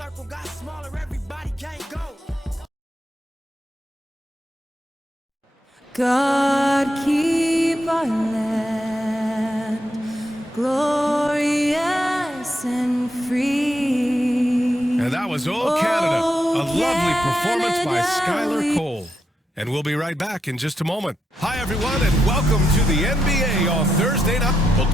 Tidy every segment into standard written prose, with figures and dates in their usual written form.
circle got smaller, everybody can't go. God keep our land glorious and free. And that was Old Canada, a lovely performance by Skylar Cole. And we'll be right back in just a moment. Hi, everyone, and welcome to the NBA on Thursday night.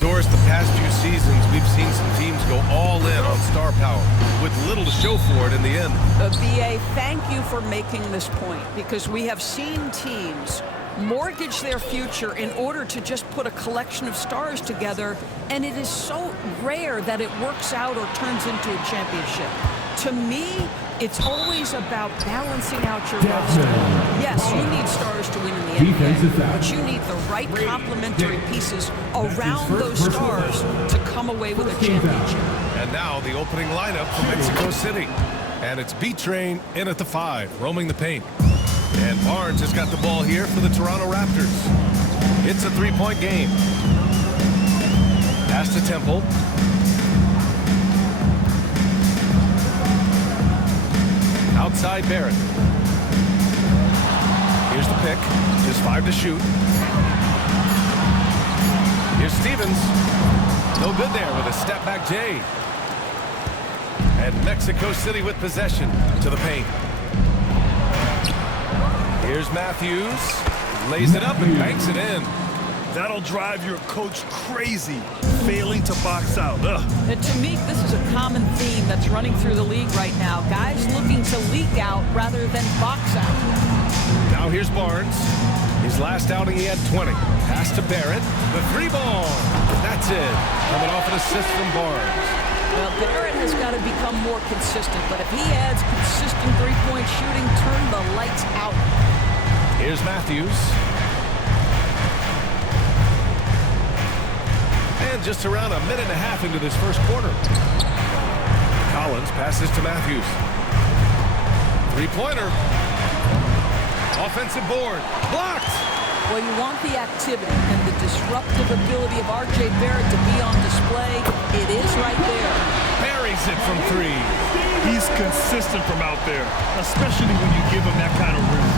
Doris, the past few seasons, we've seen some teams go all in on star power with little to show for it in the end. BA, thank you for making this point, because we have seen teams mortgage their future in order to just put a collection of stars together, and it is so rare that it works out or turns into a championship. To me, it's always about balancing out your roster. Yes, you need stars to win in the NBA, but you need the right complementary pieces around those stars to come away with a championship. And now the opening lineup for Mexico City. And it's B-Train in at the 5, roaming the paint. And Barnes has got the ball here for the Toronto Raptors. It's a three-point game. Pass to Temple. Outside Barrett. Here's the pick. Just 5 to shoot. Here's Stevens. No good there with a step-back J. And Mexico City with possession to the paint. Here's Matthews. Lays it up and banks it in. That'll drive your coach crazy, failing to box out. And to me, this is a common theme that's running through the league right now. Guys looking to leak out rather than box out. Now here's Barnes. His last outing, he had 20. Pass to Barrett. The 3-ball. That's it. Coming off an assist from Barnes. Well, Barrett has got to become more consistent, but if he adds consistent three-point shooting, turn the lights out. Here's Matthews. And just around a minute and a half into this first quarter. Collins passes to Matthews. Three-pointer. Offensive board. Blocked. Well, you want the activity and the disruptive ability of R.J. Barrett to be on display. It is right there. Buries it from 3. He's consistent from out there, especially when you give him that kind of room.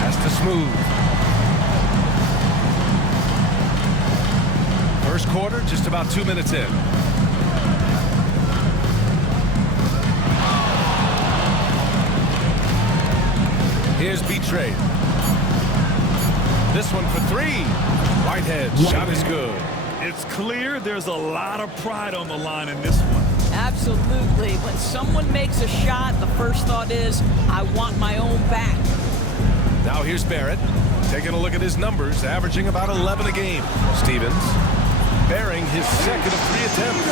Pass to Smooth. First quarter, just about 2 minutes in. Here's B-Trade. This one for 3. Whitehead, shot is good. It's clear there's a lot of pride on the line in this one. Absolutely. When someone makes a shot, the first thought is, I want my own back. Now here's Barrett. Taking a look at his numbers, averaging about 11 a game. Stevens, bearing his second of 3 attempts.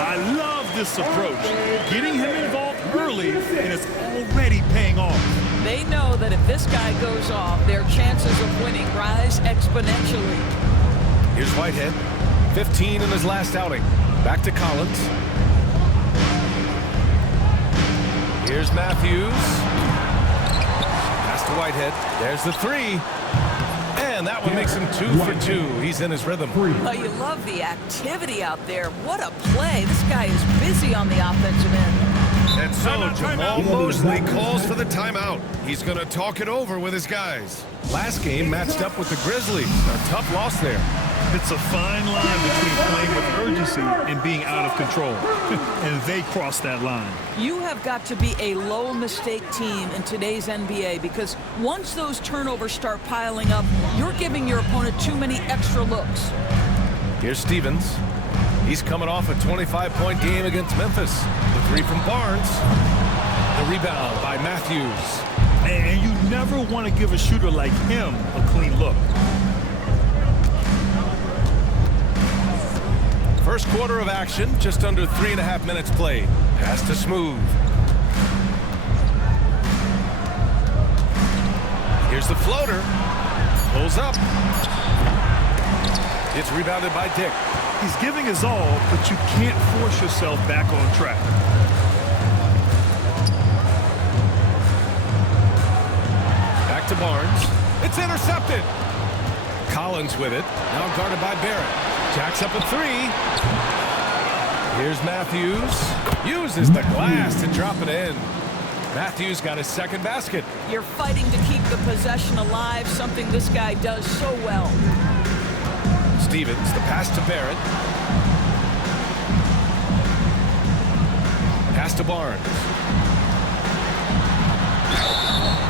I love this approach. Getting him involved early, and it's already paying off. They know that if this guy goes off, their chances of winning rise exponentially. Here's Whitehead, 15 in his last outing. Back to Collins. Here's Matthews. Pass to Whitehead. There's the 3. And that one makes him 2 for 2. He's in his rhythm. Well, you love the activity out there. What a play. This guy is busy on the offensive end. And so Jamal Mosley calls for the timeout. He's going to talk it over with his guys. Last game matched up with the Grizzlies. A tough loss there. It's a fine line between playing with urgency and being out of control. And they crossed that line. You have got to be a low mistake team in today's NBA, because once those turnovers start piling up, you're giving your opponent too many extra looks. Here's Stevens. He's coming off a 25-point game against Memphis. The 3 from Barnes. The rebound by Matthews. And you never want to give a shooter like him a clean look. First quarter of action, just under 3.5 minutes played. Pass to Smooth. Here's the floater. Pulls up. It's rebounded by Dick. He's giving his all, but you can't force yourself back on track. Back to Barnes. It's intercepted. Collins with it. Now guarded by Barrett. Jacks up a three. Here's Matthews. Uses the glass to drop it in. Matthews got his second basket. You're fighting to keep the possession alive, something this guy does so well. Stevens, the pass to Barrett. Pass to Barnes.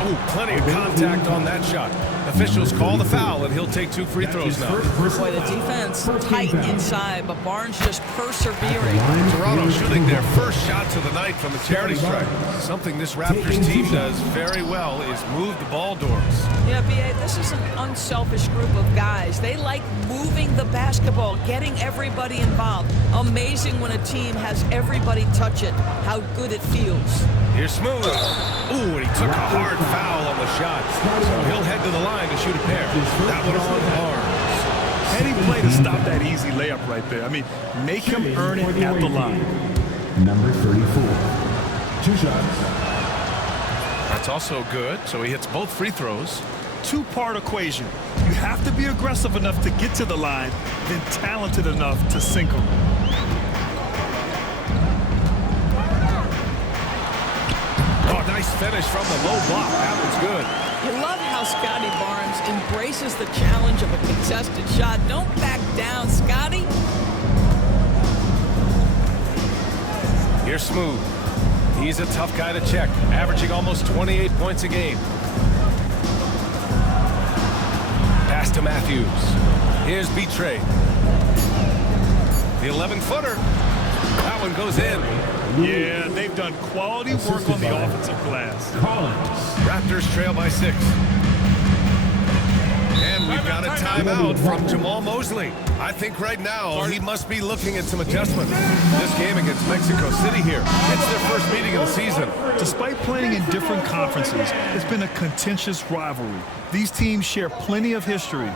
Oh, plenty of contact on that shot. Officials call the foul, and he'll take 2 free throws now. Boy, the defense tight inside, but Barnes just persevering. Toronto shooting their first shot of the night from the charity stripe. Something this Raptors team does very well is move the ball doors. Yeah, B.A., this is an unselfish group of guys. They like moving the basketball, getting everybody involved. Amazing when a team has everybody touch it, how good it feels. Here's Smooth. Ooh, and he took a hard foul on the shot. So he'll head to the line to shoot a pair. That one on Barnes. Heady play to stop that easy layup right there. I mean, make him earn it at the line. Number 34. 2 shots. That's also good, so he hits both free throws. Two-part equation. You have to be aggressive enough to get to the line, then talented enough to sink them. Oh, nice finish from the low block. That was good. You love how Scotty Barnes embraces the challenge of a contested shot. Don't back down, Scotty. Here's Smooth. He's a tough guy to check, averaging almost 28 points a game. Pass to Matthews. Here's Betray. The 11-footer. That one goes in. Yeah, they've done quality work on the offensive glass. Raptors trail by 6. And we've got a timeout from Jamal Mosley. I think right now he must be looking at some adjustments. This game against Mexico City here, it's their first meeting of the season. Despite playing in different conferences, it's been a contentious rivalry. These teams share plenty of history.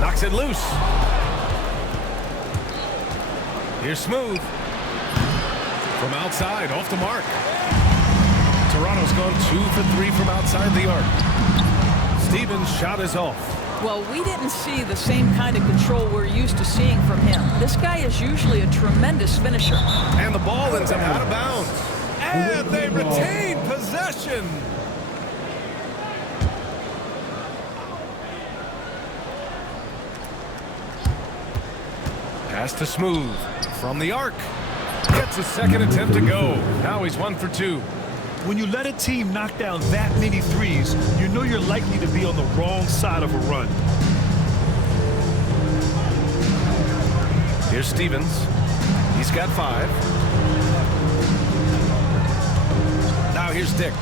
Knocks it loose. Here's Smooth. From outside, off the mark. Toronto's gone 2 for 3 from outside the arc. Stevens' shot is off. Well, we didn't see the same kind of control we're used to seeing from him. This guy is usually a tremendous finisher. And the ball ends up out of bounds. And they retain possession. Pass to Smooth. From the arc. Gets his second attempt to go. Now he's 1 for 2. When you let a team knock down that many threes, you know you're likely to be on the wrong side of a run. Here's Stevens. He's got 5. Now here's Dick.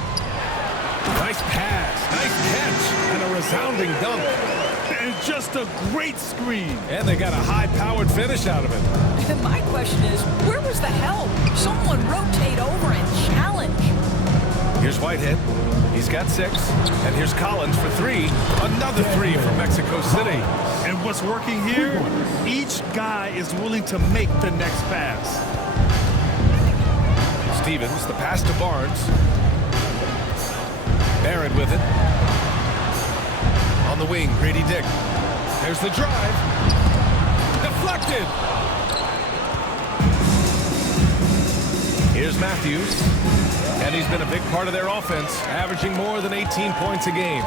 Nice pass, nice catch, and a resounding dunk. And just a great screen. And they got a high-powered finish out of it. And my question is, where was the help? Someone rotate over and challenge. Here's Whitehead. He's got 6. And here's Collins for 3. Another 3 from Mexico City. And what's working here? Each guy is willing to make the next pass. Stevens, the pass to Barnes. Barrett with it. On the wing, Grady Dick. There's the drive. Deflected. Here's Matthews. And he's been a big part of their offense, averaging more than 18 points a game.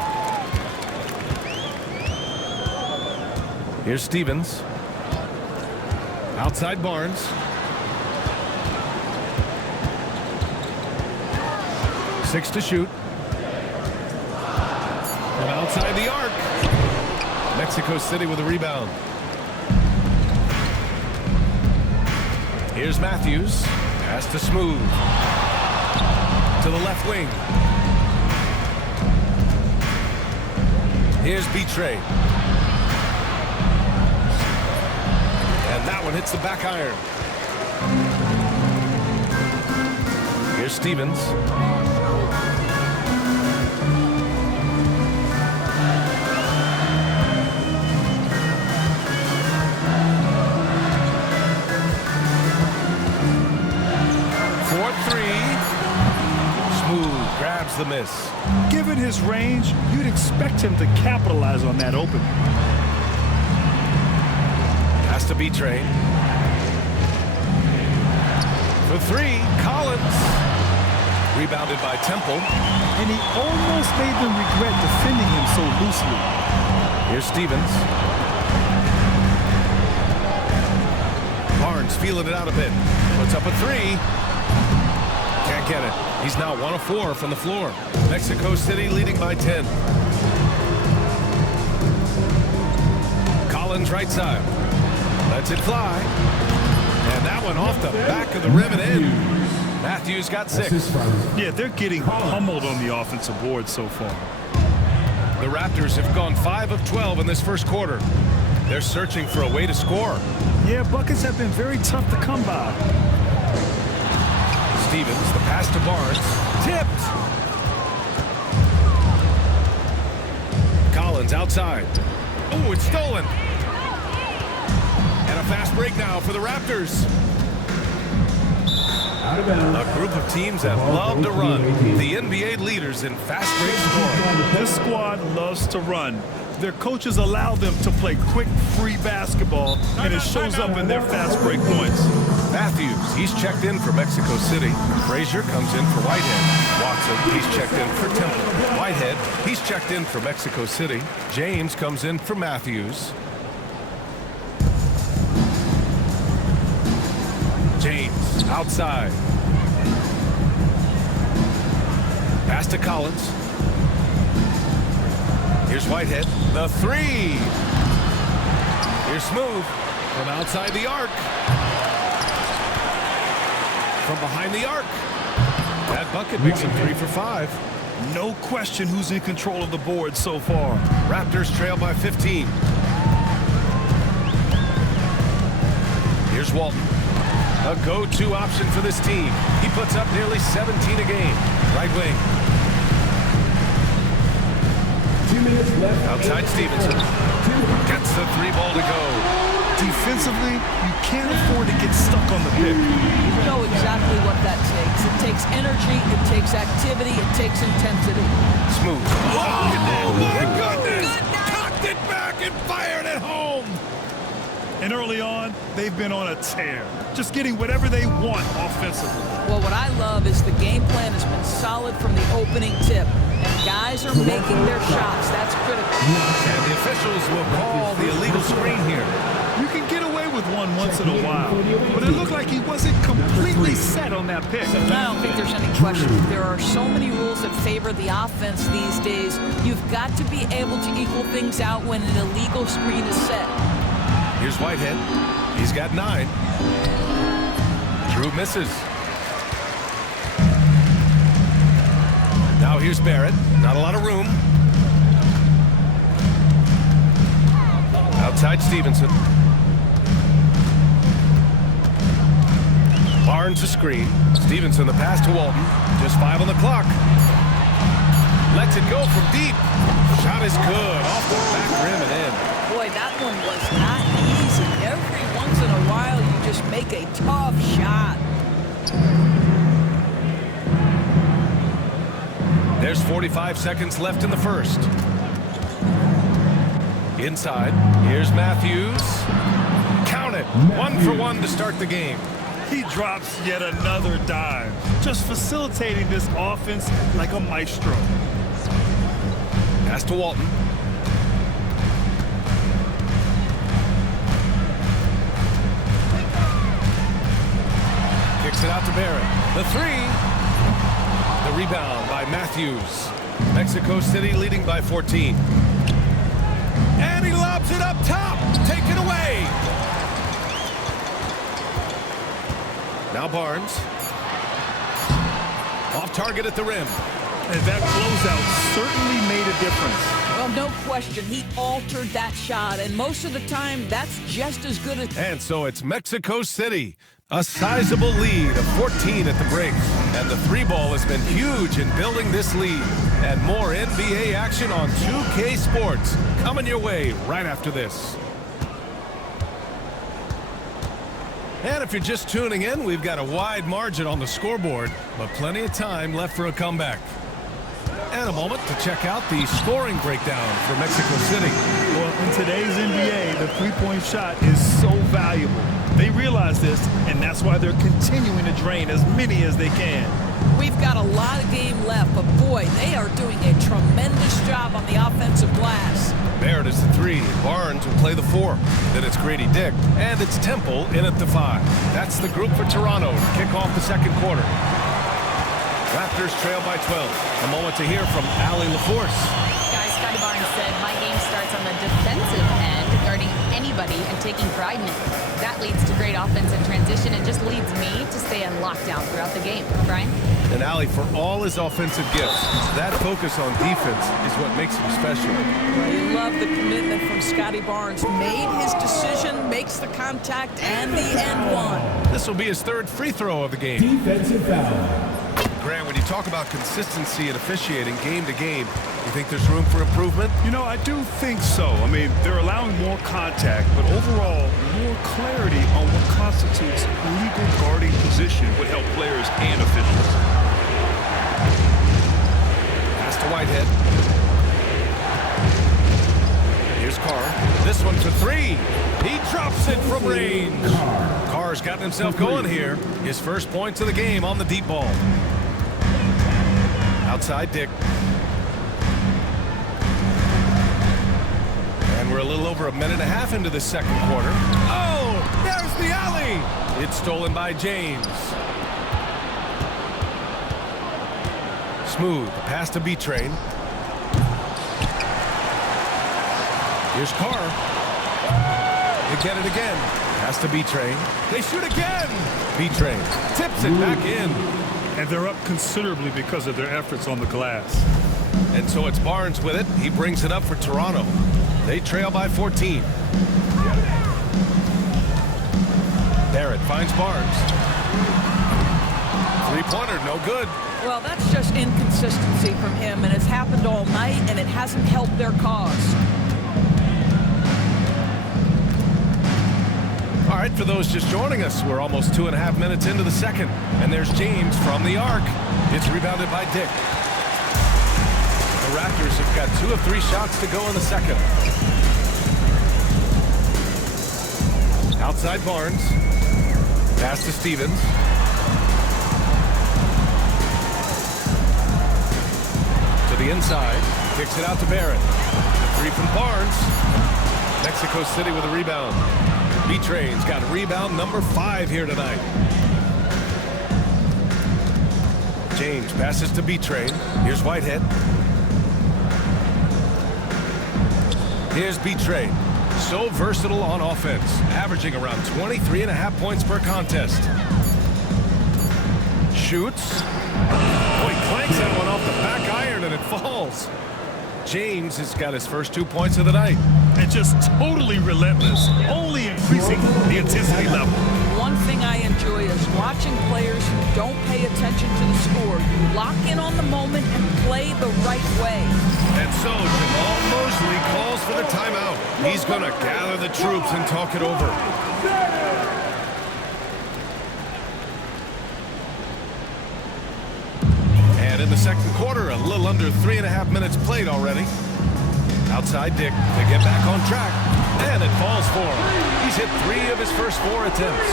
Here's Stevens. Outside Barnes. Six to shoot. From outside the arc. Mexico City with a rebound. Here's Matthews. Pass to Smooth. To the left wing. Here's Betray. And that one hits the back iron. Here's Stevens. For 3. a miss. Given his range, you'd expect him to capitalize on that opening. Has to be trained. For three, Collins. Rebounded by Temple. And he almost made them regret defending him so loosely. Here's Stevens. Barnes feeling it out a bit. Puts up a three. Can't get it. He's now 1 of 4 from the floor. Mexico City leading by 10. Collins right side. Lets it fly. And that one off the back of the rim and in. Matthews got 6. Yeah, they're getting pummeled on the offensive board so far. The Raptors have gone 5 of 12 in this first quarter. They're searching for a way to score. Yeah, buckets have been very tough to come by. Stevens, the pass to Barnes. Tipped. Collins outside. Oh, it's stolen. And a fast break now for the Raptors. A group of teams that love to run. The NBA leaders in fast break scoring. This squad loves to run. Their coaches allow them to play quick, free basketball, and it shows up in their fast break points. Matthews, he's checked in for Mexico City. Frazier comes in for Whitehead. Watson, he's checked in for Temple. Whitehead, he's checked in for Mexico City. James comes in for Matthews. James, outside. Pass to Collins. Here's Whitehead. The three. Here's Smooth from outside the arc. From behind the arc. That bucket makes him 3 for 5. No question who's in control of the board so far. Raptors trail by 15. Here's Walton. A go-to option for this team. He puts up nearly 17 a game. Right wing. 2 minutes left. Outside Stevenson. Gets the 3 ball to go. Defensively, you can't afford to get stuck on the pick. You know exactly what that takes. It takes energy, it takes activity, it takes intensity. Smooth. Oh, my goodness! Good Cocked it back and fired it home. And early on, they've been on a tear, just getting whatever they want offensively. Well, what I love is the game plan has been solid from the opening tip. And guys are making their shots. That's critical. And the officials will call the illegal screen here. You can get away with one once in a while, but it looked like he wasn't completely set on that pick. I don't think there's any question. There are so many rules that favor the offense these days. You've got to be able to equal things out when an illegal screen is set. Here's Whitehead. He's got 9. Drew misses. Now here's Barrett. Not a lot of room. Outside Stevenson. Barnes a screen. Stevenson the pass to Walton. Just 5 on the clock. Lets it go from deep. Shot is good. Off the back rim and in. Boy, that one was not easy. Every once in a while, you just make a tough shot. There's 45 seconds left in the first. Inside. Here's Matthews. Count it. 1 for 1 to start the game. He drops yet another dime, just facilitating this offense like a maestro. Pass to Walton. Kicks it out to Barrett. The 3. The rebound by Matthews. Mexico City leading by 14. And he lobs it up top. Taken away. Now Barnes. Off target at the rim. And that closeout certainly made a difference. Well, no question. He altered that shot, and most of the time, that's just as good as... And so it's Mexico City. A sizable lead of 14 at the break. And the 3 ball has been huge in building this lead. And more NBA action on 2K Sports coming your way right after this. And if you're just tuning in, we've got a wide margin on the scoreboard, but plenty of time left for a comeback. And a moment to check out the scoring breakdown for Mexico City. Well, in today's NBA, the three-point shot is so valuable. They realize this, and that's why they're continuing to drain as many as they can. We've got a lot of game left, but boy, they are doing a tremendous job on the offensive glass. Barrett is the 3. Barnes will play the 4. Then it's Grady Dick, and it's Temple in at the 5. That's the group for Toronto to kick off the second quarter. Raptors trail by 12. A moment to hear from Allie LaForce. Guys, Scotty Barnes said, my game starts on the defensive end, guarding anybody and taking pride in it. That leads to great offense in transition and just leads me to stay on lockdown throughout the game. Brian? And Allie, for all his offensive gifts, that focus on defense is what makes him special. You love the commitment from Scotty Barnes. Made his decision, makes the contact, and the end one. This will be his 3rd free throw of the game. Defensive foul. Grant, when you talk about consistency and officiating game to game, you think there's room for improvement? You know, I do think so. I mean, they're allowing more contact, but overall, more clarity on what constitutes legal guarding position would help players and officials. Pass to Whitehead. Here's Carr. This one for 3. He drops it from range. Carr's gotten himself going here. His first points of the game on the deep ball. Outside Dick. And we're a little over a minute and a half into the second quarter. Oh, there's the alley. It's stolen by James. Smooth pass to B-Train. Here's Carr. They get it again. Pass to B-Train. They shoot again. B-Train tips it back in. And they're up considerably because of their efforts on the glass. And so it's Barnes with it. He brings it up for Toronto. They trail by 14. Barrett finds Barnes. Three-pointer, no good. Well, that's just inconsistency from him, and it's happened all night, and it hasn't helped their cause. All right, for those just joining us, we're almost 2.5 minutes into the second. And there's James from the arc. It's rebounded by Dick. The Raptors have got 2 of 3 shots to go in the second. Outside Barnes. Pass to Stevens. To the inside. Kicks it out to Barrett. The 3 from Barnes. Mexico City with a rebound. B-Train's got rebound number 5 here tonight. James passes to B-Train. Here's Whitehead. Here's B-Train. So versatile on offense, averaging around 23.5 points per contest. Shoots. Boy, clanks that one off the back iron and it falls. James has got his first 2 points of the night. And just totally relentless, only increasing the intensity level. One thing I enjoy is watching players who don't pay attention to the score. You lock in on the moment and play the right way. And so Jamal Mosley calls for the timeout. He's going to gather the troops and talk it over. And in the second quarter, a little under 3.5 minutes played already. Outside Dick, they get back on track, and it falls for him. He's hit 3 of his first 4 attempts.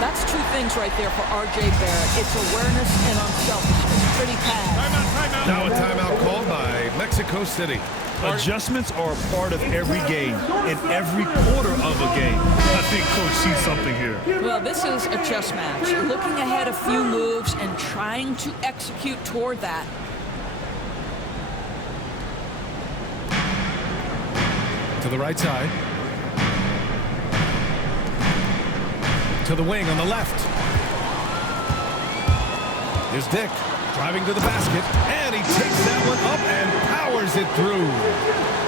That's 2 things right there for R.J. Barrett. It's awareness and unselfishness. Pretty pass. Now a timeout called by Mexico City. Adjustments are a part of every game, in every quarter of a game. I think Coach sees something here. Well, this is a chess match. You're looking ahead a few moves and trying to execute toward that. To the right side. To the wing on the left. Here's Dick driving to the basket, and he takes that one up and powers it through.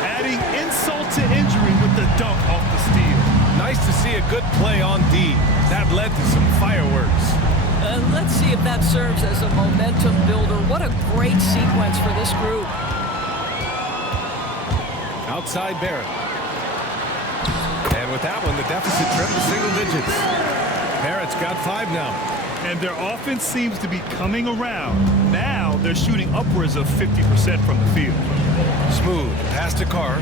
Adding insult to injury with the dunk off the steal. Nice to see a good play on D. That led to some fireworks. Let's see if that serves as a momentum builder. What a great sequence for this group. Outside Barrett. And with that one, the deficit tripped to single digits. Barrett's got 5 now. And their offense seems to be coming around. Now now, they're shooting upwards of 50% from the field. Smooth pass to Carr.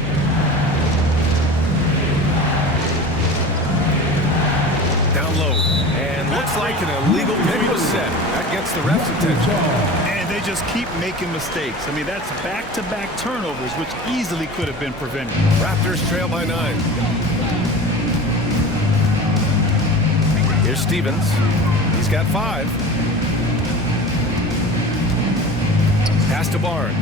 Down low. And looks like an illegal pick was set. That gets the ref's attention. And they just keep making mistakes. I mean, that's back-to-back turnovers, which easily could have been prevented. Raptors trail by 9. Here's Stevens. He's got 5. Pass to Barnes.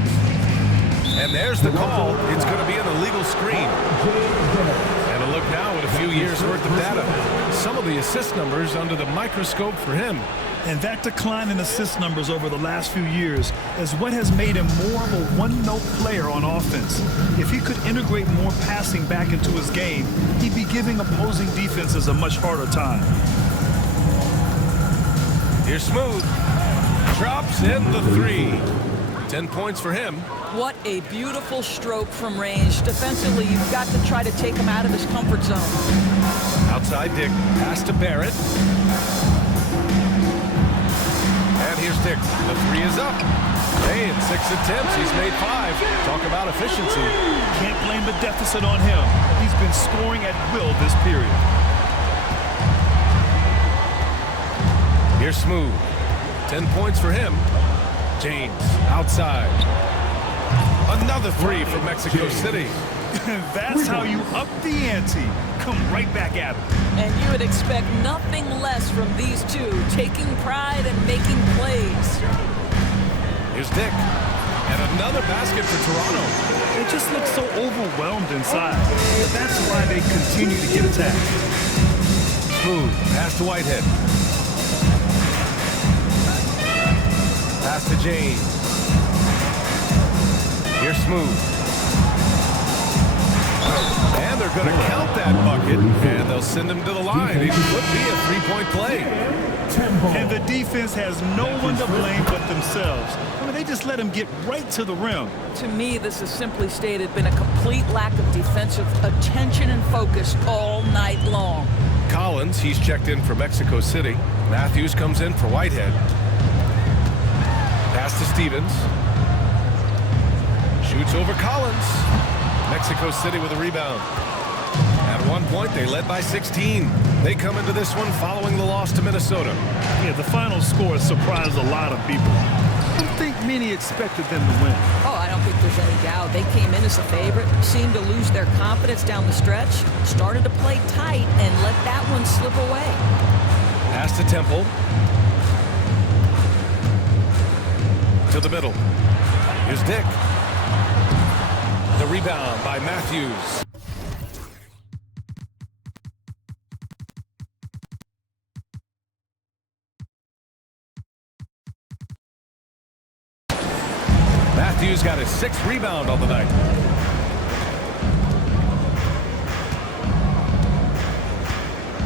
And there's the call. It's going to be an illegal screen. And a look now at a few years' worth of data. Some of the assist numbers under the microscope for him. And that decline in assist numbers over the last few years is what has made him more of a one-note player on offense. If he could integrate more passing back into his game, he'd be giving opposing defenses a much harder time. Here's Smooth. Drops in the 3. 10 points for him. What a beautiful stroke from range. Defensively, you've got to try to take him out of his comfort zone. Outside Dick. Pass to Barrett. And here's Dick. The 3 is up. Hey, in 6 attempts, he's made 5. Talk about efficiency. Can't blame the deficit on him. He's been scoring at will this period. Here's Smooth. 10 points for him. James, outside. Another 3 from Mexico City. That's how you up the ante. Come right back at him. And you would expect nothing less from these two, taking pride and making plays. Here's Dick. And another basket for Toronto. They just look so overwhelmed inside. But that's why they continue to get attacked. Smooth. Pass to Whitehead. Pass to James. Here's Smooth. And they're going to count that bucket, and they'll send him to the line. It could be a 3-point play. And the defense has no one to blame but themselves. I mean, they just let him get right to the rim. To me, this has simply stated been a complete lack of defensive attention and focus all night long. Collins, he's checked in for Mexico City. Matthews comes in for Whitehead. Pass to Stevens. Shoots over Collins. Mexico City with a rebound. At one point, they led by 16. They come into this one following the loss to Minnesota. Yeah, the final score surprised a lot of people. I don't think many expected them to win. Oh, I don't think there's any doubt. They came in as a favorite, seemed to lose their confidence down the stretch, started to play tight, and let that one slip away. Pass to Temple. To the middle. Here's Dick. The rebound by Matthews. Matthews got his 6th rebound on the night.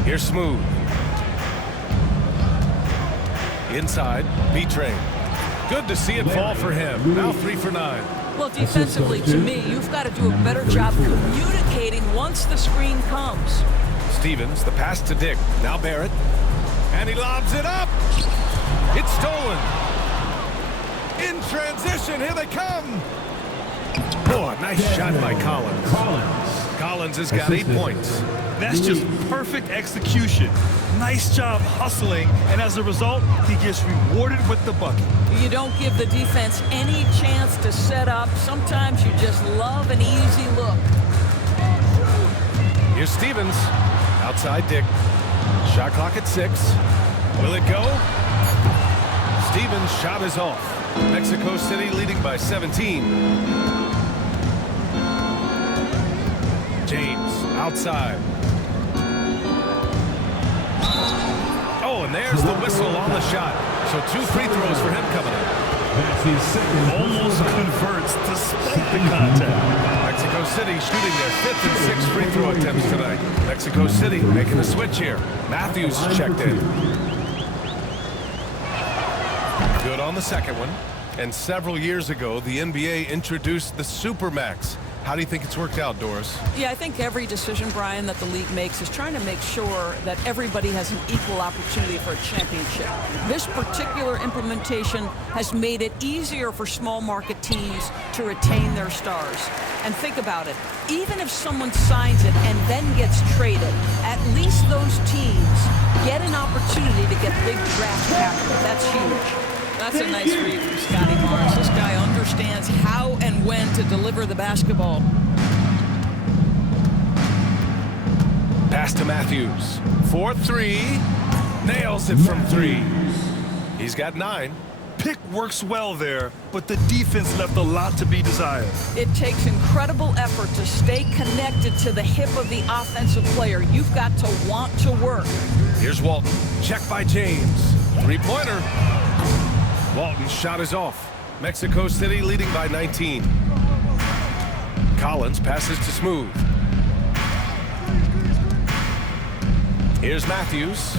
Here's Smooth. Inside, B-Train. Good to see it fall for him. Now 3 for 9. Well, defensively, to me, you've got to do a better job communicating once the screen comes. Stevens, the pass to Dick. Now Barrett. And he lobs it up. It's stolen. In transition, here they come. Oh, a nice shot by Collins. Collins has got 8 points. That's just perfect execution. Nice job hustling, and as a result, he gets rewarded with the bucket. You don't give the defense any chance to set up. Sometimes you just love an easy look. Here's Stevens. Outside Dick. Shot clock at 6. Will it go? Stevens' shot is off. Mexico City leading by 17. James outside. Oh, and there's the whistle on the shot. So 2 free throws for him coming up. Almost converts despite the contact. Mexico City shooting their 5th and 6th free throw attempts tonight. Mexico City making a switch here. Matthews checked in. Good on the second one. And several years ago, the NBA introduced the Supermax. How do you think it's worked out, Doris? Yeah, I think every decision, Brian, that the league makes is trying to make sure that everybody has an equal opportunity for a championship. This particular implementation has made it easier for small market teams to retain their stars. And think about it. Even if someone signs it and then gets traded, at least those teams get an opportunity to get big draft capital. That's huge. That's a nice read from Scotty Barnes. This guy understands how and when to deliver the basketball. Pass to Matthews. 4-3. Nails it from 3. He's got 9. Pick works well there, but the defense left a lot to be desired. It takes incredible effort to stay connected to the hip of the offensive player. You've got to want to work. Here's Walton. Check by James. 3-pointer. Walton's shot is off. Mexico City leading by 19. Collins passes to Smooth. Here's Matthews.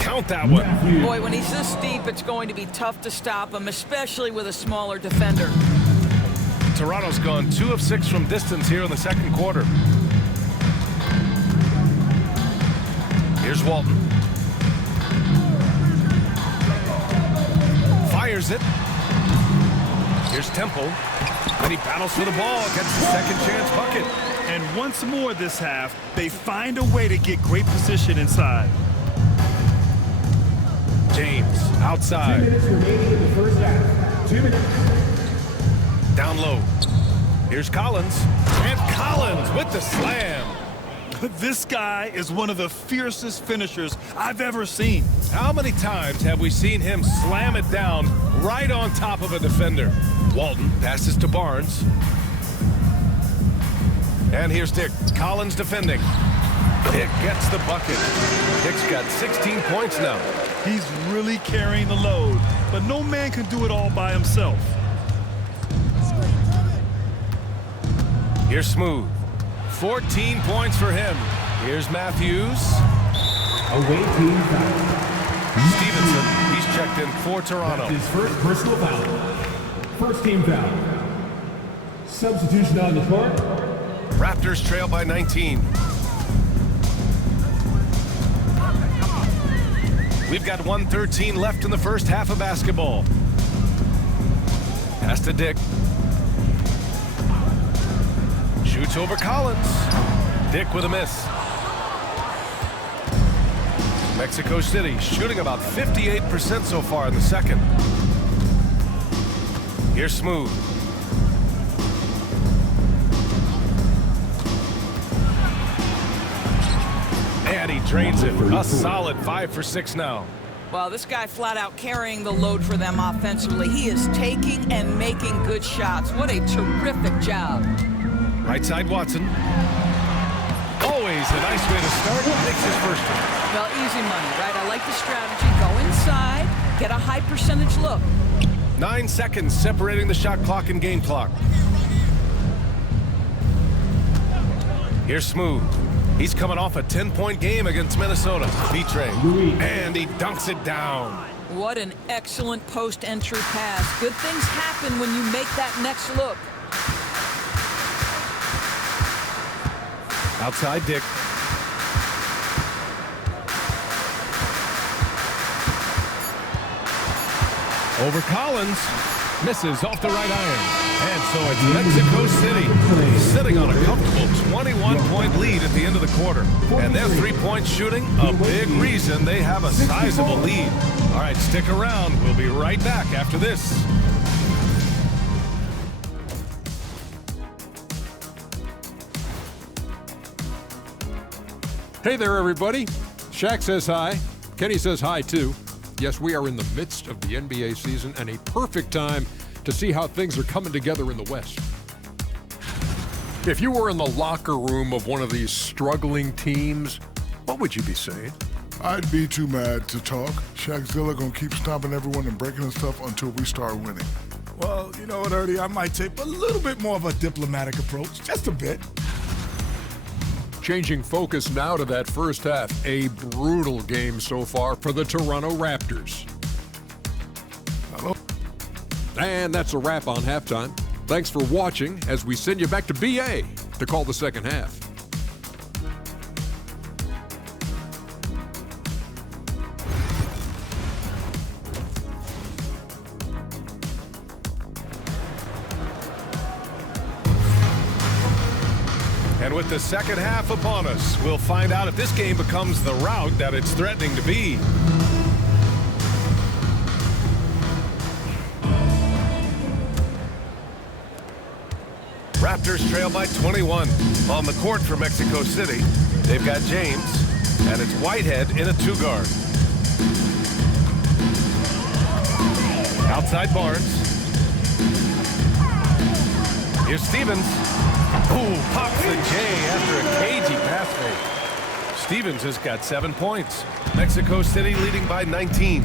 Count that one. Boy, when he's this deep, it's going to be tough to stop him, especially with a smaller defender. Toronto's gone 2 of 6 from distance here in the second quarter. Here's Walton. Fires it. Here's Temple. And he battles for the ball, gets the second chance bucket. And once more this half, they find a way to get great position inside. James, outside. 2 minutes remaining in the first half. 2 minutes. Down low. Here's Collins. And Collins with the slam. This guy is one of the fiercest finishers I've ever seen. How many times have we seen him slam it down right on top of a defender? Walton passes to Barnes. And here's Dick. Collins defending. Dick gets the bucket. Dick's got 16 points now. He's really carrying the load, but no man can do it all by himself. Here's Smooth. 14 points for him. Here's Matthews. Away team foul. Stevenson, he's checked in for Toronto. His first personal foul. First team foul. Substitution on the court. Raptors trail by 19. We've got 1:13 left in the first half of basketball. Pass to Dick. Shoots over Collins. Dick with a miss. Mexico City shooting about 58% so far in the second. Here's Smooth. And he drains it. A solid 5 for 6 now. Well, this guy flat out carrying the load for them offensively. He is taking and making good shots. What a terrific job. Right side Watson. Always a nice way to start. Makes his first one. Well, easy money, right? I like the strategy. Go inside, get a high percentage look. 9 seconds separating the shot clock and game clock. Here's Smooth. He's coming off a 10-point game against Minnesota. B-Train. And he dunks it down. What an excellent post-entry pass. Good things happen when you make that next look. Outside Dick. Over Collins. Misses off the right iron. And so it's Mexico City sitting on a comfortable 21-point lead at the end of the quarter. And their three-point shooting, a big reason they have a sizable lead. All right, stick around. We'll be right back after this. Hey there, everybody. Shaq says hi. Kenny says hi, too. Yes, we are in the midst of the NBA season and a perfect time to see how things are coming together in the West. If you were in the locker room of one of these struggling teams, what would you be saying? I'd be too mad to talk. Shaqzilla gonna keep stomping everyone and breaking and stuff until we start winning. Well, you know what, Ernie? I might take a little bit more of a diplomatic approach. Just a bit. Changing focus now to that first half. A brutal game so far for the Toronto Raptors. Hello? And that's a wrap on halftime. Thanks for watching as we send you back to BA to call the second half. And with the second half upon us, we'll find out if this game becomes the rout that it's threatening to be. Raptors trail by 21. On the court for Mexico City, they've got James, and it's Whitehead in a two-guard. Outside Barnes. Here's Stevens. Ooh, pops the J after a cagey pass fake. Stevens has got 7 points. Mexico City leading by 19.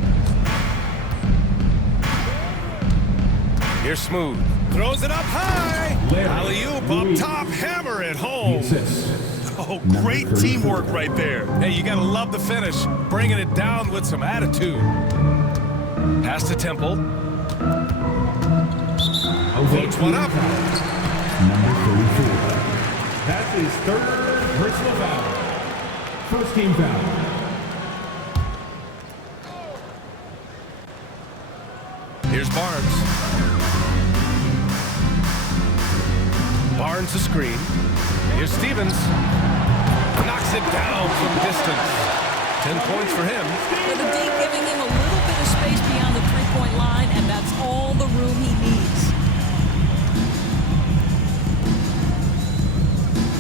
Here's Smooth. Throws it up high. Alley-oop up top. Hammer it home. Oh, great teamwork right there. Hey, you got to love the finish. Bringing it down with some attitude. Pass to Temple. Floats one up. Number 34. That's his third personal foul. First team foul. Here's Barnes. Barnes a screen. Here's Stevens. Knocks it down from distance. 10 points for him. With the D giving him a little bit of space beyond the three-point line, and that's all the room he needs.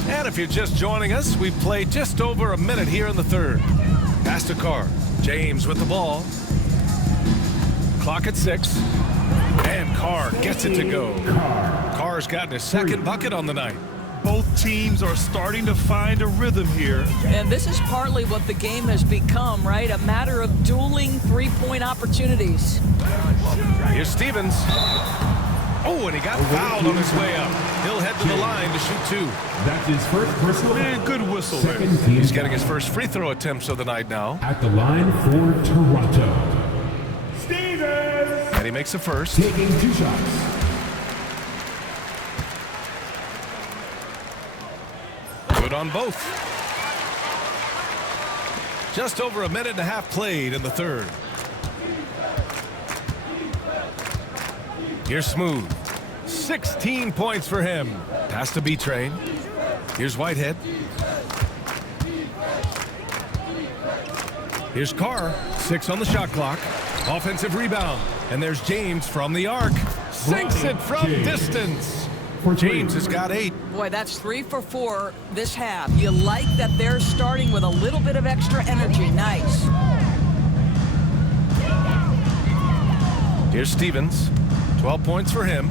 And if you're just joining us, we've played just over a minute here in the third. Pass to Carr. James with the ball. Clock at 6. And Carr gets it to go. Carr's gotten his second bucket on the night. Both teams are starting to find a rhythm here. And this is partly what the game has become, right? A matter of dueling three-point opportunities. Here's Stevens. Oh, and he got fouled on his way up. He'll head to the line to shoot 2. That's his first personal. Man, good whistle there. He's getting his first free throw attempts of the night now. At the line for Toronto. Stevens! And he makes a first. Taking 2 shots. Good on both. Just over a minute and a half played in the third. Here's Smooth. 16 points for him. Pass to B-Train. Here's Whitehead. Here's Carr. 6 on the shot clock. Offensive rebound. And there's James from the arc. Sinks it from distance. James has got 8. Boy, that's 3 for 4 this half. You like that they're starting with a little bit of extra energy. Nice. Here's Stevens. 12 points for him.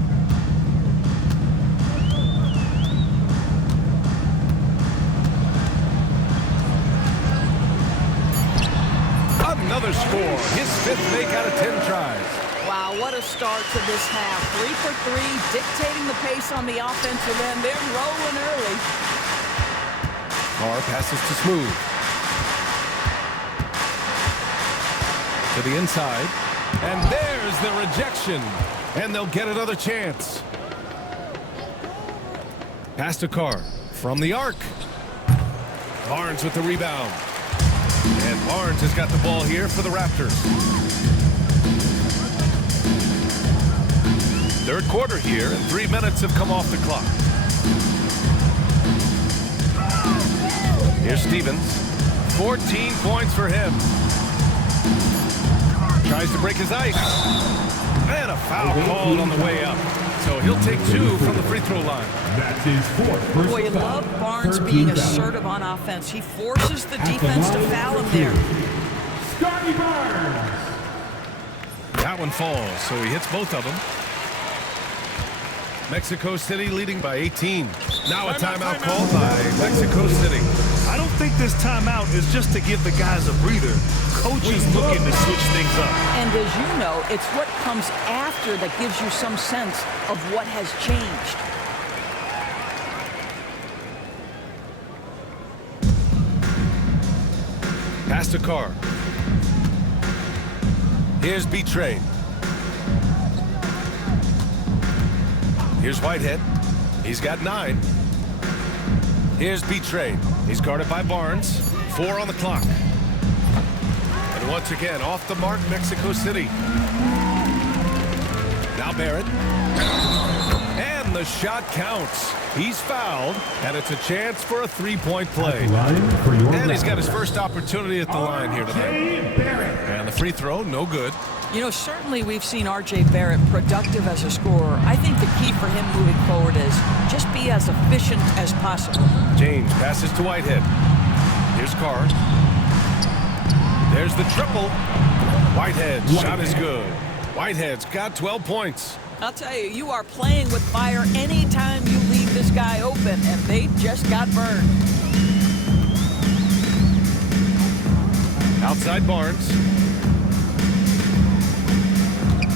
Another score. His 5th make out of 10 tries. Wow, what a start to this half. 3 for 3, dictating the pace on the offensive end. They're rolling early. Carr passes to Smooth. To the inside. And there's the rejection. And they'll get another chance. Pass to Carr. From the arc. Barnes with the rebound. And Barnes has got the ball here for the Raptors. Third quarter here, and 3 minutes have come off the clock. Here's Stevens. 14 points for him. Tries to break his ice. And a foul called on the way up. So he'll take 2 from the free throw line. That's his 4th personal. Boy, you love Barnes being assertive on offense. He forces the defense to foul him there. Scotty Barnes. That one falls, so he hits both of them. Mexico City leading by 18. Now a timeout called by Mexico City. I don't think this timeout is just to give the guys a breather. Coach is looking to switch things up. And as you know, it's what comes after that gives you some sense of what has changed. Pass to Carr. Here's B-Train. Here's Whitehead. He's got 9. Here's B-Train. He's guarded by Barnes. 4 on the clock. And once again, off the mark, Mexico City. Now Barrett. And the shot counts. He's fouled, and it's a chance for a 3-point play. And he's got his first opportunity at the line here tonight. And the free throw, no good. You know, certainly we've seen R.J. Barrett productive as a scorer. I think the key for him moving forward is just be as efficient as possible. James passes to Whitehead. Here's Carr. There's the triple. Whitehead, shot is good. Whitehead's got 12 points. I'll tell you, you are playing with fire anytime you leave this guy open, and they just got burned. Outside Barnes.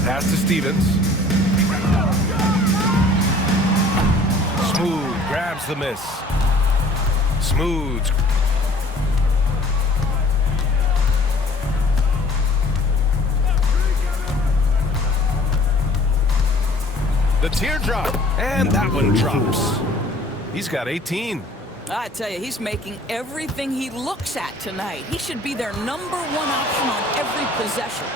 Pass to Stevens. Smooth grabs the miss. Smooth. The teardrop, and that one drops. He's got 18. I tell you, he's making everything he looks at tonight. He should be their #1 option on every possession.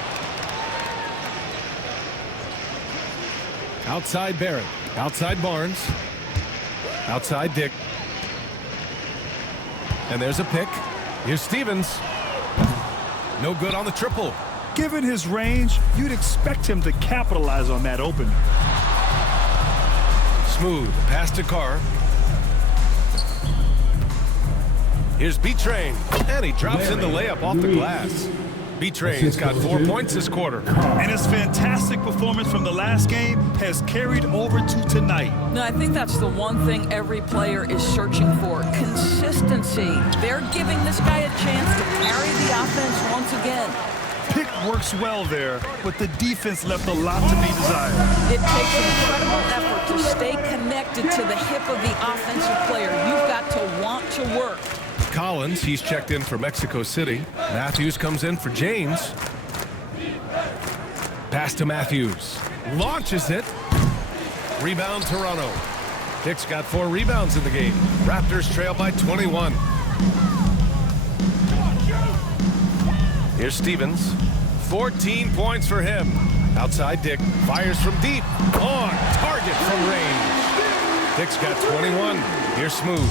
Outside Barrett. Outside Barnes. Outside Dick. And there's a pick. Here's Stevens. No good on the triple. Given his range, you'd expect him to capitalize on that opening. Smooth pass to Carr. Here's B-Train, and he drops in the layup off the glass. B-Train's got 4 points this quarter. And his fantastic performance from the last game has carried over to tonight. No, I think that's the one thing every player is searching for, consistency. They're giving this guy a chance to carry the offense once again. Pick works well there, but the defense left a lot to be desired. It takes an incredible effort to stay connected to the hip of the offensive player. You've got to want to work. Collins, he's checked in for Mexico City. Matthews comes in for James. Pass to Matthews. Launches it. Rebound Toronto. Dick's got 4 rebounds in the game. Raptors trail by 21. Here's Stevens. 14 points for him. Outside Dick. Fires from deep. On target from range. Dick's got 21. Here's Smooth.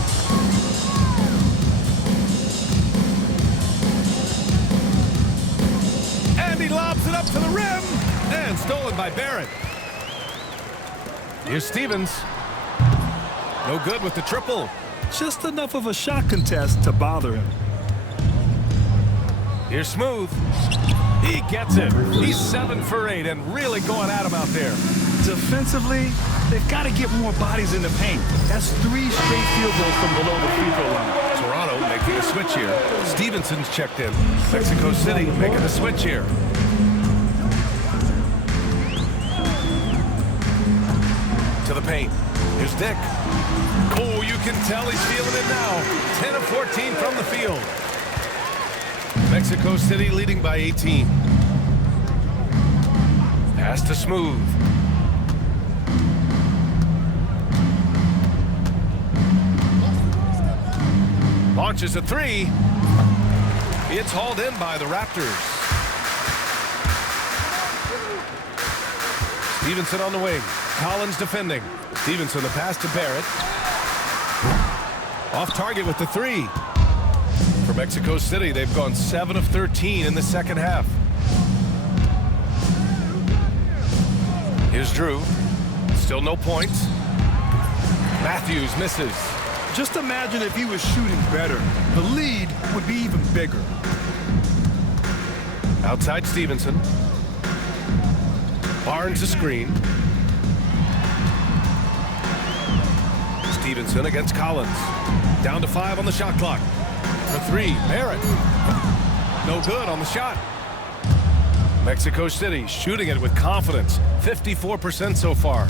And he lobs it up to the rim. And stolen by Barrett. Here's Stevens. No good with the triple. Just enough of a shot contest to bother him. Here's Smooth. He gets it. He's 7 for 8 and really going at him out there. Defensively, they've got to get more bodies in the paint. That's 3 straight field goals from below the free throw line. Toronto making a switch here. Stevenson's checked in. Mexico City making a switch here. To the paint. Here's Dick. Oh, you can tell he's feeling it now. 10 of 14 from the field. Mexico City leading by 18. Pass to Smooth. Launches a 3. It's hauled in by the Raptors. Stevenson on the wing. Collins defending. Stevenson the pass to Barrett. Off target with the 3. For Mexico City, they've gone 7 of 13 in the second half. Here's Drew. Still no points. Matthews misses. Just imagine if he was shooting better. The lead would be even bigger. Outside Stevenson. Barnes a screen. Stevenson against Collins. Down to 5 on the shot clock. For 3, Barrett. No good on the shot. Mexico City shooting it with confidence. 54% so far.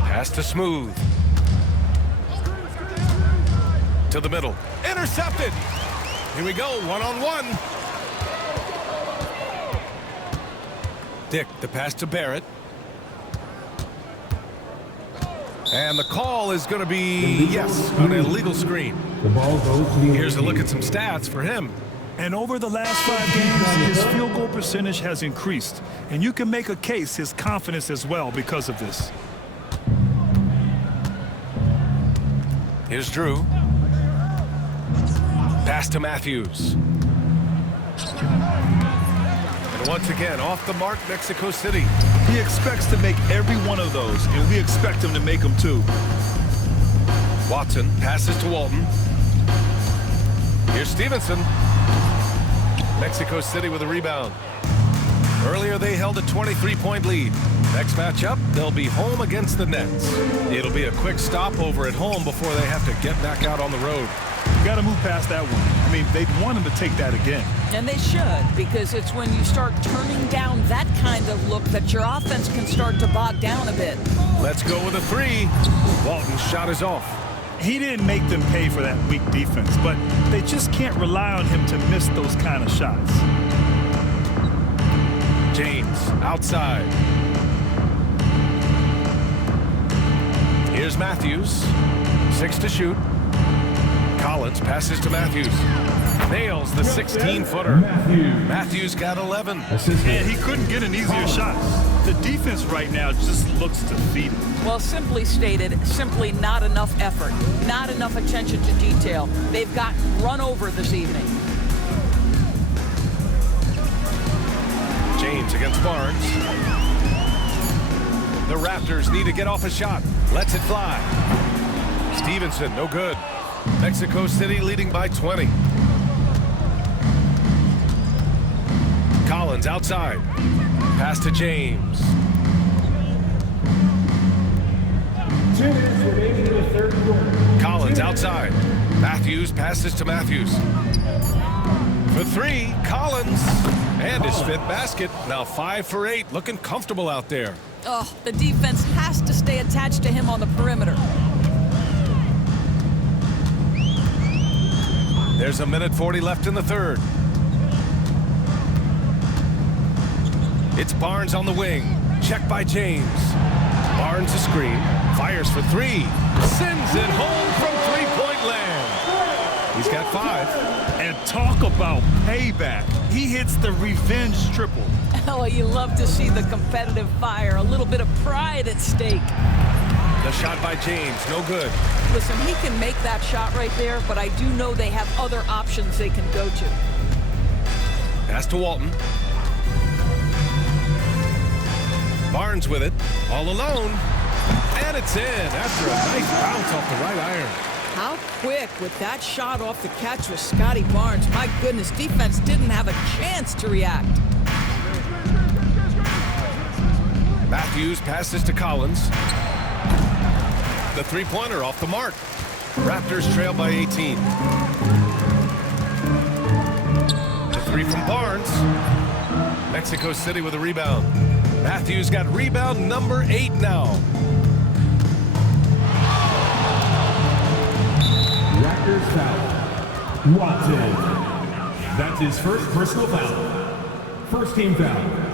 Pass to Smooth. To the middle. Intercepted. Here we go, 1-on-1. Dick, the pass to Barrett. And the call is going to be, yes, an illegal screen. The ball goes to the Here's a look at some stats for him. And over the last 5 games, his field goal percentage has increased. And you can make a case his confidence as well because of this. Here's Drew. Pass to Matthews. And once again, off the mark, Mexico City. He expects to make every one of those, and we expect him to make them too. Watson passes to Walton. Here's Stevenson. Mexico City with a rebound. Earlier, they held a 23-point lead. Next matchup, they'll be home against the Nets. It'll be a quick stopover at home before they have to get back out on the road. You got to move past that one. I mean, they'd want him to take that again. And they should, because it's when you start turning down that kind of look that your offense can start to bog down a bit. Let's go with a 3. Walton's shot is off. He didn't make them pay for that weak defense, but they just can't rely on him to miss those kind of shots. James outside. Here's Matthews. 6 to shoot. Collins passes to Matthews. Nails the 16-footer. Matthews got 11. And he couldn't get an easier shot. The defense right now just looks defeated. Well, simply stated, simply not enough effort, not enough attention to detail. They've gotten run over this evening. James against Barnes. The Raptors need to get off a shot. Lets it fly. Stevenson, no good. Mexico City leading by 20. Collins outside. Pass to James. 2 minutes remaining in the third quarter. Collins outside. Matthews passes to Matthews. For 3, Collins. And his 5th basket. Now 5 for 8. Looking comfortable out there. Oh, the defense has to stay attached to him on the perimeter. There's a minute 40 left in the third. It's Barnes on the wing. Check by James. Barnes a screen. Fires for 3. Sends it home from 3-point land. He's got 5. And talk about payback. He hits the revenge triple. Oh, you love to see the competitive fire. A little bit of pride at stake. The shot by James, no good. Listen, he can make that shot right there, but I do know they have other options they can go to. Pass to Walton. Barnes with it, all alone. And it's in after a nice bounce off the right iron. How quick with that shot off the catch was Scotty Barnes. My goodness, defense didn't have a chance to react. Matthews passes to Collins. The 3-pointer off the mark. Raptors trail by 18. The 3 from Barnes. Mexico City with a rebound. Matthews got rebound number 8 now. Raptors foul. Watson. That's his first personal foul. First team foul.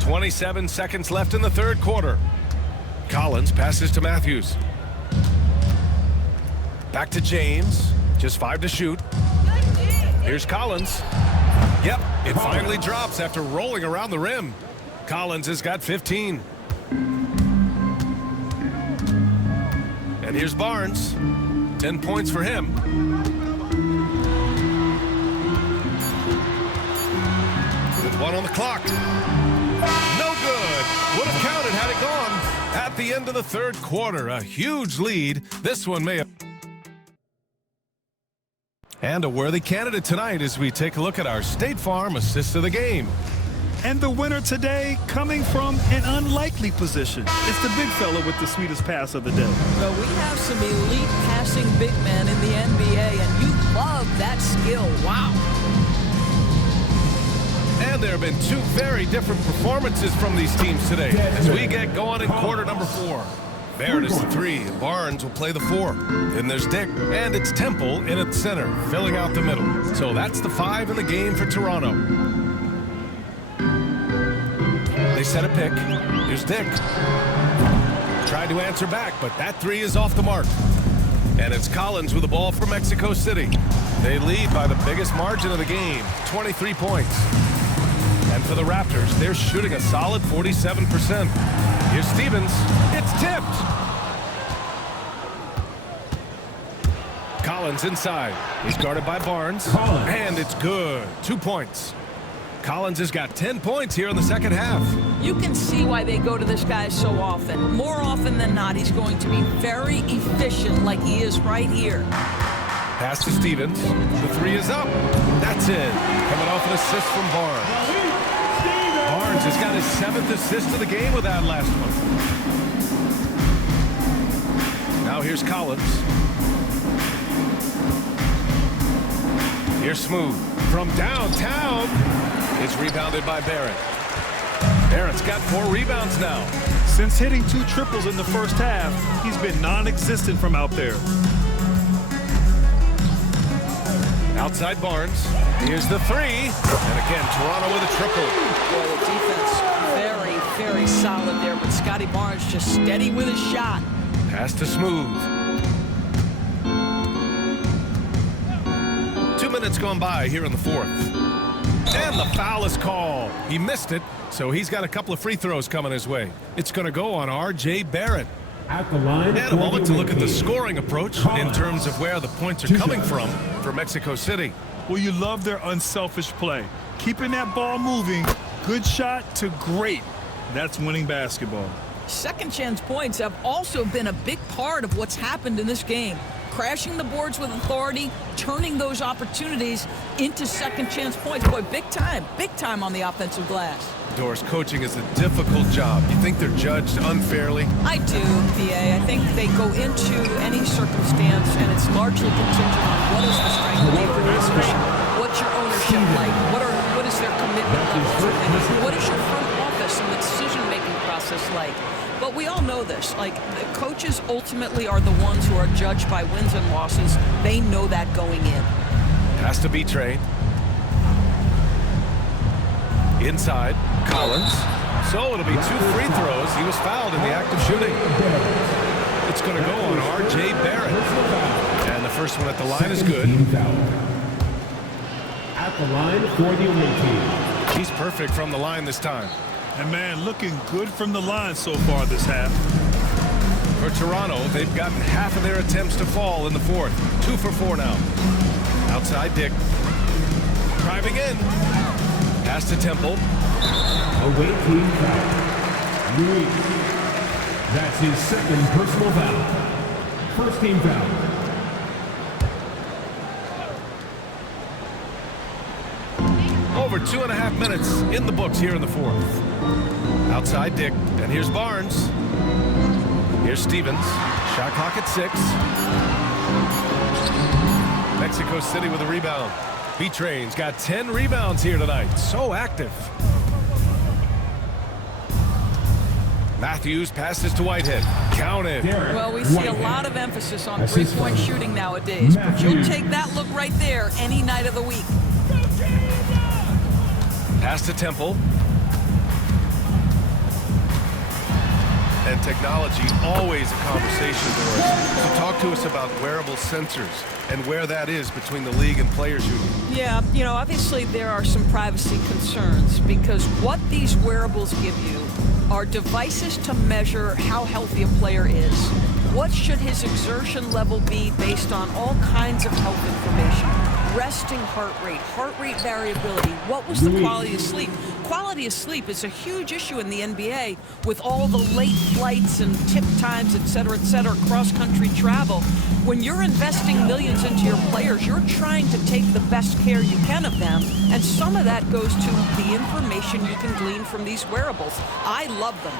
27 seconds left in the third quarter. Collins passes to Matthews. Back to James. Just 5 to shoot. Here's Collins. Yep, it finally drops after rolling around the rim. Collins has got 15. And here's Barnes. 10 points for him. With 1 on the clock. No good. Would have counted had it gone. At the end of the third quarter, a huge lead. This one may have. And a worthy candidate tonight as we take a look at our State Farm assist of the game. And the winner today coming from an unlikely position. It's the big fella with the sweetest pass of the day. Well, we have some elite passing big men in the NBA, and you love that skill. Wow. And there have been 2 very different performances from these teams today as we get going in quarter number 4. Barrett is the 3, and Barnes will play the 4. Then there's Dick, and it's Temple in at the center, filling out the middle. So that's the 5 in the game for Toronto. they set a pick. Here's Dick. Tried to answer back, but that three is off the mark. And it's Collins with the ball for Mexico City. They lead by the biggest margin of the game, 23 points. And for the Raptors, they're shooting a solid 47%. Here's Stevens. It's tipped. Collins inside. He's guarded by Barnes. And it's good. 2 points. Collins has got 10 points here in the second half. You can see why they go to this guy so often. More often than not, he's going to be very efficient like he is right here. Pass to Stevens. The three is up. That's it. Coming off an assist from Barnes. Barnes has got his 7th assist of the game with that last one. Now here's Collins. Here's Smooth from downtown. It's rebounded by Barrett. Barrett's got 4 rebounds now. Since hitting 2 triples in the first half, he's been non-existent from out there. Outside Barnes. Here's the three. And again, Toronto with a triple. Well, the defense very, very solid there, but Scotty Barnes just steady with his shot. Pass to Smooth. 2 minutes gone by here in the fourth. And the foul is called. He missed it, so he's got a couple of free throws coming his way. It's going to go on R.J. Barrett. At the line. And a moment to look at the scoring approach in terms of where the points are coming from for Mexico City. Well, you love their unselfish play. Keeping that ball moving, good shot to great. That's winning basketball. Second chance points have also been a big part of what's happened in this game. Crashing the boards with authority, turning those opportunities into second chance points. Boy, big time on the offensive glass. Doris, coaching is a difficult job. You think they're judged unfairly? I do, PA. I think they go into any circumstance, and it's largely contingent on what is the strength of the organization, what's your ownership like, what is their commitment level to winning, what is your front office and the decision-making process like. But we all know this. Like, the coaches ultimately are the ones who are judged by wins and losses. They know that going in. Has to be trained. Inside, Collins. So it'll be 2 free throws. He was fouled in the act of shooting. It's going to go on R.J. Barrett. And the first one at the line is good. At the line for the away team. He's perfect from the line this time. And man, looking good from the line so far this half. For Toronto, they've gotten half of their attempts to fall in the fourth. 2 for 4 now. Outside Dick. Driving in. Pass to Temple. Away team foul. Luis. That's his 2nd personal foul. First team foul. Over 2.5 minutes in the books here in the fourth. Outside Dick, and here's Barnes. Here's Stevens. Shot clock at 6. Mexico City with a rebound. B-Train's got 10 rebounds here tonight. So active. Matthews passes to Whitehead. Counted. Well, we see a lot of emphasis on three-point shooting nowadays, but you'll take that look right there any night of the week. Pass to Temple. And technology, always a conversation, Doris. So talk to us about wearable sensors and where that is between the league and players' union. Yeah, you know, obviously there are some privacy concerns because what these wearables give you are devices to measure how healthy a player is. What should his exertion level be based on all kinds of health information? Resting heart rate variability. What was the quality of sleep? Quality of sleep is a huge issue in the NBA with all the late flights and tip times, et cetera, cross-country travel. When you're investing millions into your players, you're trying to take the best care you can of them, and some of that goes to the information you can glean from these wearables. I love them.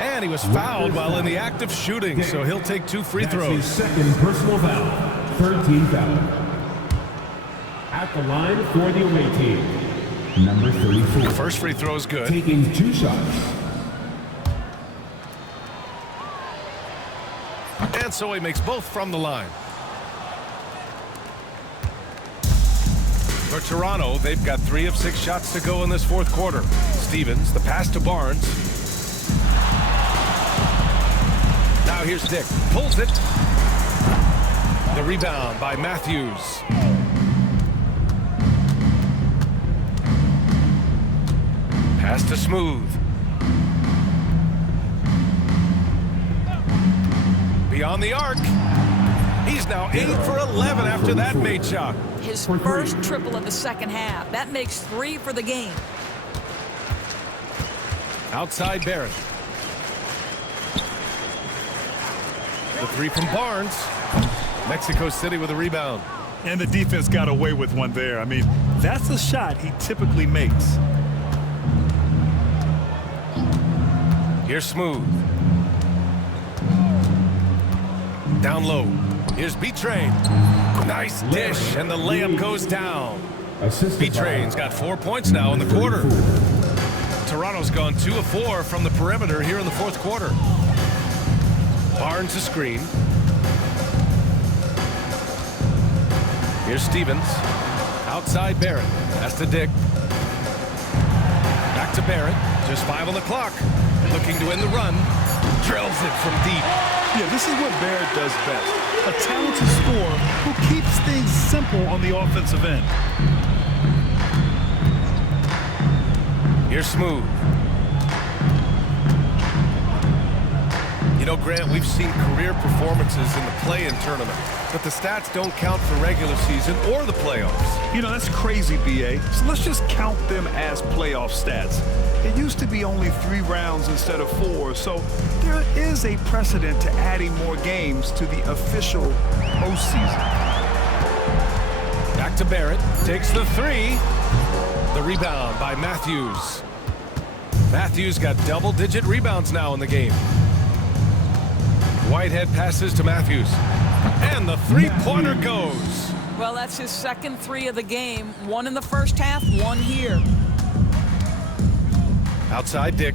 And he was fouled while in the act of shooting, so he'll take 2 free throws. That's his 2nd personal foul. 3rd team foul. At the line for the away team. Number 34. The first free throw is good. Taking 2 shots. And so he makes both from the line. For Toronto, they've got 3 of 6 shots to go in this fourth quarter. Stevens, the pass to Barnes. Now here's Dick, pulls it. The rebound by Matthews. Pass to Smooth. Beyond the arc. He's now 8 for 11 after that made shot. His first triple of the second half. That makes 3 for the game. Outside Barrett. The 3 from Barnes. Mexico City with a rebound. And the defense got away with one there. I mean, that's a shot he typically makes. Here's Smooth. Down low. Here's B-Train. Nice dish, and the layup goes down. B-Train's got 4 points now in the quarter. Toronto's gone 2 of 4 from the perimeter here in the fourth quarter. Barnes a screen. Here's Stevens. Outside Barrett. Pass to Dick. Back to Barrett. Just 5 on the clock. Looking to end the run. Drills it from deep. Yeah, this is what Barrett does best. A talented scorer who keeps things simple on the offensive end. Here's Smooth. You know, Grant, we've seen career performances in the play-in tournament, but the stats don't count for regular season or the playoffs. You know, that's crazy, B.A. So let's just count them as playoff stats. It used to be only 3 rounds instead of 4, so there is a precedent to adding more games to the official postseason. Back to Barrett. Takes the 3. The rebound by Matthews. Matthews got double-digit rebounds now in the game. Whitehead passes to Matthews. And the 3-pointer goes. Well, that's his second 3 of the game. 1 in the first half, 1 here. Outside Dick.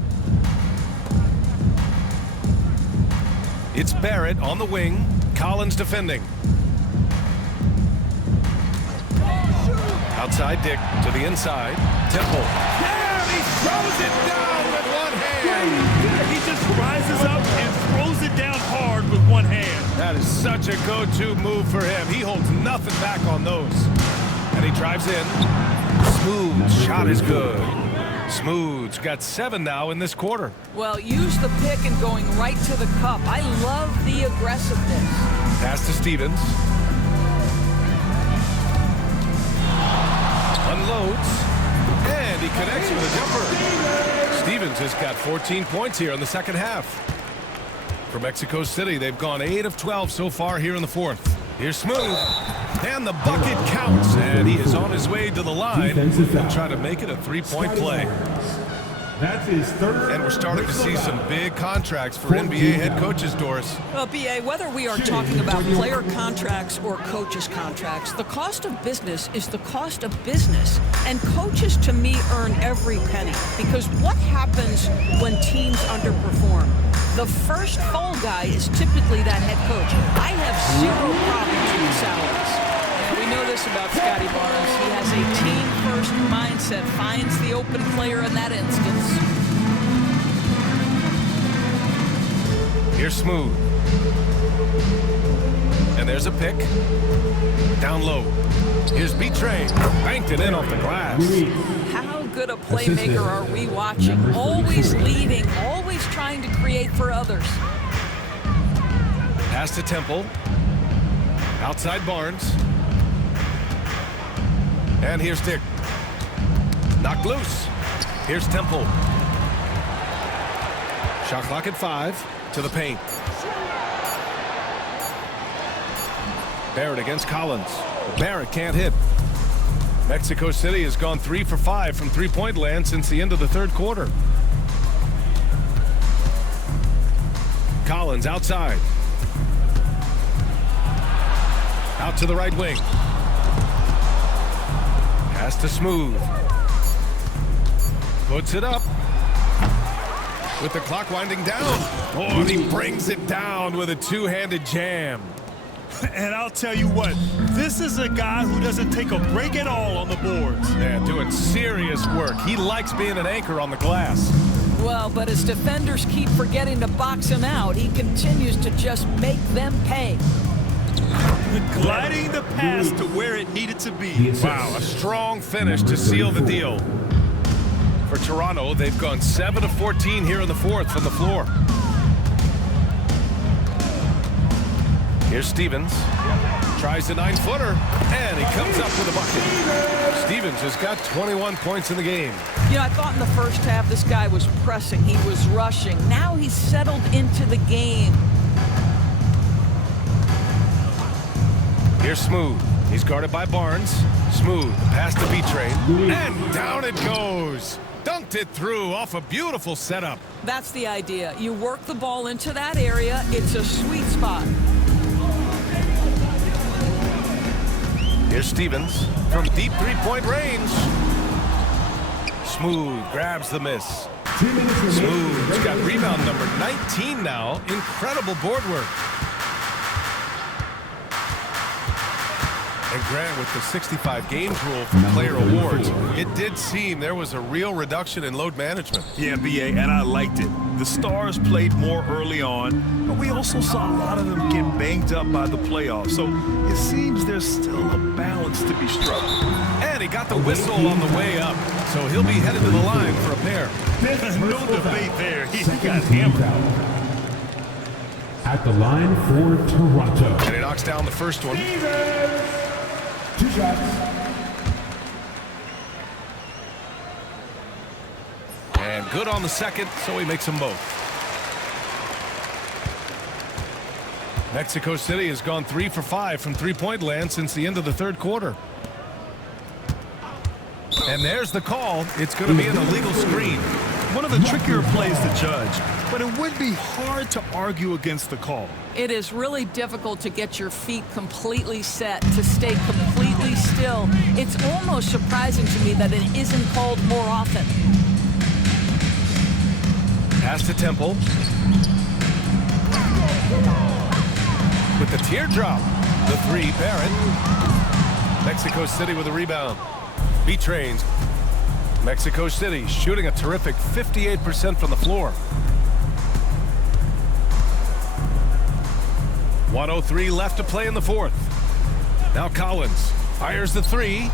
It's Barrett on the wing. Collins defending. Outside Dick to the inside. Temple. Yeah, he throws it down with one hand. He just rises up and throws it down hard with one hand. That is such a go-to move for him. He holds nothing back on those. And he drives in. Smooth shot is good. Smooth's got 7 now in this quarter. Well, use the pick and going right to the cup. I love the aggressiveness. Pass to Stevens. Unloads. And he connects with a jumper. Stevens has got 14 points here in the second half. For Mexico City, they've gone 8 of 12 so far here in the fourth. Here's Smooth. And the bucket counts. And he is on his way to the line. He'll try to make it a 3-point play. That's his third. And we're starting to see some big contracts for NBA head coaches, Doris. Well, B.A., whether we are talking about player contracts or coaches' contracts, the cost of business is the cost of business. And coaches, to me, earn every penny. Because what happens when teams underperform? The first fall guy is typically that head coach. I have 0 problems with salaries. And we know this about Scotty Barnes. He has a team-first mindset, finds the open player in that instance. Here's Smooth. And there's a pick. Down low. Here's B-Train. Banked it in off the glass. How good a playmaker are we watching? Always leading, always trying to create for others. Pass to Temple. Outside Barnes. And here's Dick. Knocked loose. Here's Temple. Shot clock at 5. To the paint. Barrett against Collins. Barrett can't hit. Mexico City has gone 3 for 5 from three-point land since the end of the third quarter. Collins outside. Out to the right wing. Pass to Smooth. Puts it up. With the clock winding down. Oh, and he brings it down with a two-handed jam. And I'll tell you what, this is a guy who doesn't take a break at all on the boards. Yeah, doing serious work. He likes being an anchor on the glass. Well, but as defenders keep forgetting to box him out, he continues to just make them pay. Gliding the pass to where it needed to be. Wow, a strong finish to seal the deal. For Toronto, they've gone 7 of 14 here in the fourth from the floor. Here's Stevens. Tries the 9-footer, and he comes up with a bucket. Stevens has got 21 points in the game. You know, I thought in the first half this guy was pressing. He was rushing. Now he's settled into the game. Here's Smooth. He's guarded by Barnes. Smooth, pass to B-Train, and down it goes. Dunked it through off a beautiful setup. That's the idea. You work the ball into that area. It's a sweet spot. Here's Stevens from deep three-point range. Smooth grabs the miss. Smooth's got rebound number 19 now. Incredible board work. And Grant, with the 65 games rule for player awards, it did seem there was a real reduction in load management. Yeah, BA, and I liked it. The Stars played more early on, but we also saw a lot of them get banged up by the playoffs. So it seems there's still a balance to be struck. And he got the whistle on the way up, so he'll be headed to the line for a pair. No debate there. He got hammered. At the line for Toronto. And he knocks down the first one. 2 shots. And good on the second, so he makes them both. Mexico City has gone 3 for 5 from three-point land since the end of the third quarter. And there's the call. It's going to be an illegal screen. One of the trickier plays to judge, but it would be hard to argue against the call. It is really difficult to get your feet completely set, to stay completely still. It's almost surprising to me that it isn't called more often. Pass to Temple. With the teardrop. The three, Barrett. Mexico City with a rebound. B-Trains. Mexico City shooting a terrific 58% from the floor. 1:03 left to play in the fourth. Now Collins fires the three.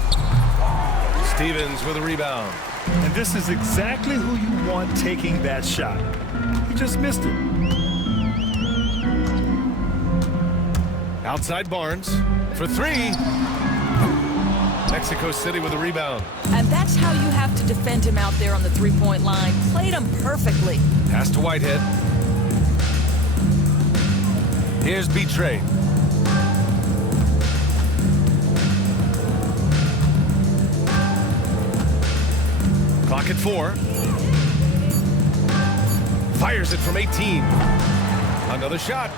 Stevens with a rebound. And this is exactly who you want taking that shot. He just missed it. Outside Barnes for three. Mexico City with a rebound. And that's how you have to defend him out there on the three-point line. Played him perfectly. Pass to Whitehead. Here's B-Train. Clock at 4. Fires it from 18. Another shot.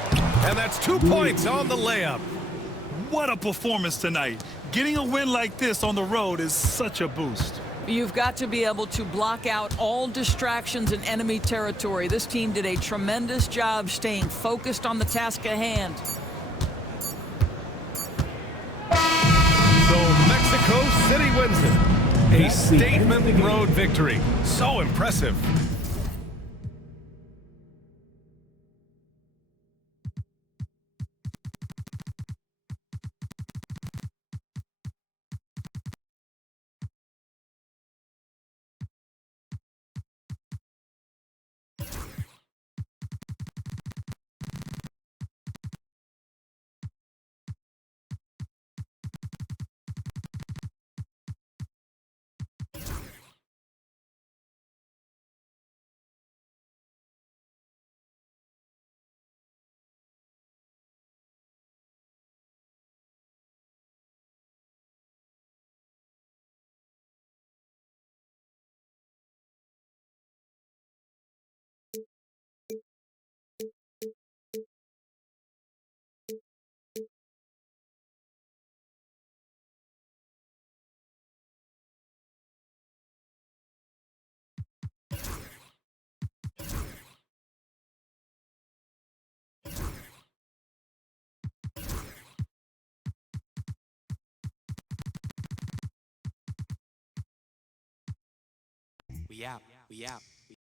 And that's 2 points on the layup. What a performance tonight. Getting a win like this on the road is such a boost. You've got to be able to block out all distractions in enemy territory. This team did a tremendous job staying focused on the task at hand. So Mexico City wins it. A statement road victory. So impressive. We out.